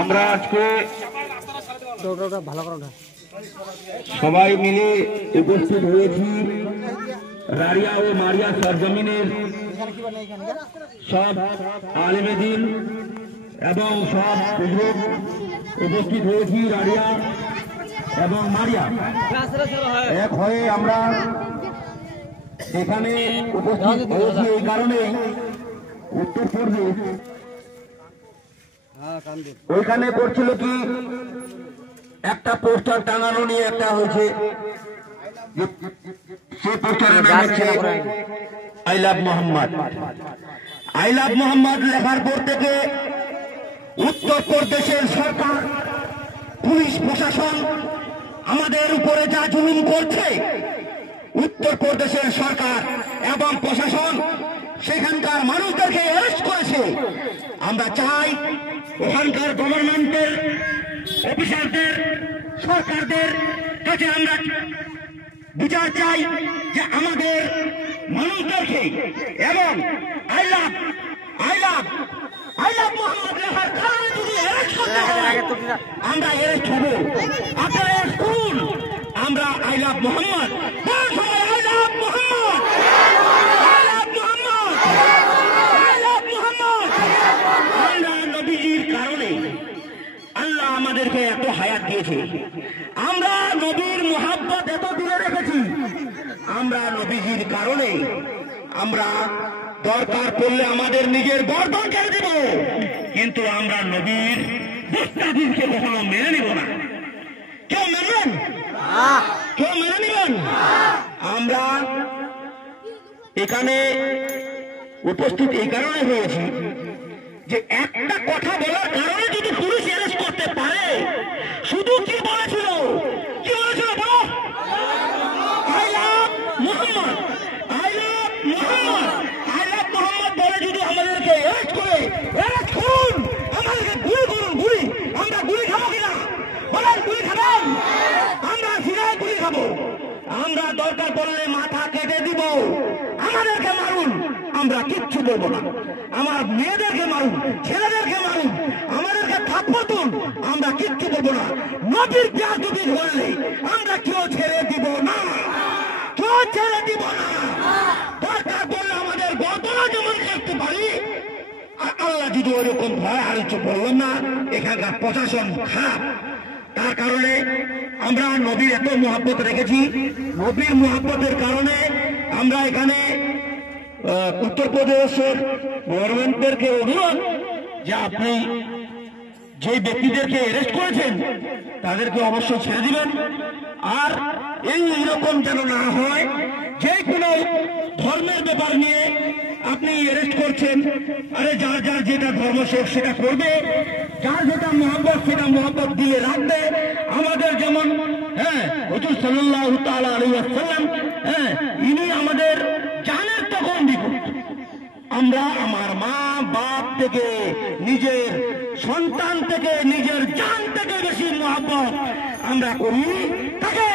আমরা আজকে সবাই মিলে উপস্থিত হয়েছি রারিয়া ও মারিয়া সরজমিনের সব আলেমে দ্বীন এবং সব হুজুর উপস্থিত হয়েছি রারিয়া এবং মারিয়া এক হয়ে আমরা এখানে উপস্থিত হয়েছি এই কারণে উত্তর পূর্বে ওইখানে করছিল কি একটা পোস্টার টাঙানো নিয়ে একটা হয়েছে, সেই পোস্টারের নাম হচ্ছে I love Mohammad. I love Mohammad লেখার পর থেকে উত্তরপ্রদেশের সরকার, পুলিশ প্রশাসন আমাদের উপরে যা জুলুম করছে, উত্তরপ্রদেশের সরকার এবং প্রশাসন সেখানকার মানুষদেরকে অ্যারেস্ট করেছে। আমরা চাই ওখানকার গভর্নমেন্টের অফিসারদের, সরকারদের কাছে আমরা বিচার চাই যে আমাদের মানুষদেরকে এবং আই লাভ মোহাম্মদ লেখার কারণে যদি অ্যারেস্ট করতে হয় আমরা অ্যারেস্ট হব। আপনারা অ্যারেস্ট করুন। আমরা I love Mohammad, I love Mohammad, I love Mohammad, I love Mohammad. আমরা নবীজির কারণে আল্লাহ আমাদেরকে এত হায়াত দিয়েছে, আমরা নবীর মুহাব্বত এত দূরে রেখেছি। আমরা নবীজির কারণে আমরা দরকার পড়লে আমাদের নিজের গর্দন কেড়ে দেব, কিন্তু আমরা নবীর দস্তাবিজকে কখনো মেনে নিব না। কেউ মেনেন? কেউ মেনে নিবেন? আমরা এখানে উপস্থিত এই কারণে হয়েছি যে একটা কথা বলার কারণে যদি পুলিশ অ্যারেস্ট করতে পারে, শুধু কি বলেছিল, কি বলেছিল বলো? I love Mohammad, I love Mohammad, I love Mohammad বলে যদি আমাদেরকে অ্যারেস্ট করে, অ্যারেস্ট করুন, আমাদেরকে গুলি করুন, গুলি। আমরা গুলি খাবো কিনা বলেন? গুলি খাবেন? আমরা সিনায় গুলি খাবো। আমরা দরকার পড়লে মাথা কেটে দিব। আমাদেরকে মারুন, আমরা কিচ্ছু বলবো না। আমার মেয়েদেরকে মারুন, ছেলেদেরকে মারুন, আমাদেরকে থাপ্পড় দিন, আমরা কিচ্ছু বলবো না। নবীর প্যার যদি ধরলে আমরা কেউ ছেড়ে দিব না, কেউ ছেড়ে দিব না। দরকার পড়লে আমাদের গর্দনও যেমন কাটতে পারি। আল্লাহ যদি ওইরকম হয়, আর কিছু বললাম না, এখানকার প্রশাসন খারাপ। তার কারণে আমরা নবীর এত মহব্বত রেখেছি। নবীর মহব্বতের কারণে আমরা এখানে উত্তরপ্রদেশের গভর্নমেন্টদেরকে অনুরোধ যে আপনি যে ব্যক্তিদেরকে অ্যারেস্ট করেছেন তাদেরকে অবশ্যই ছেড়ে দিবেন। আর এইরকম যেন না হয়, যে কোনো ধর্মের ব্যাপার নিয়ে আপনি অ্যারেস্ট করছেন, আরে যার যার যেটা ধর্ম সেটা করবে, যার যেটা মহব্বত সেটা মহব্বত দিয়ে রাখবে। আমাদের যেমন হুজুর সাল্লাল্লাহু তাআলা আলাইহি ওয়াসাল্লাম, ইনি আমাদের জানের তখন বিপদ। আমরা আমার মা বাপ থেকে, নিজের সন্তান থেকে, নিজের জান থেকে বেশি মহব্বত আমরা করি তাকে।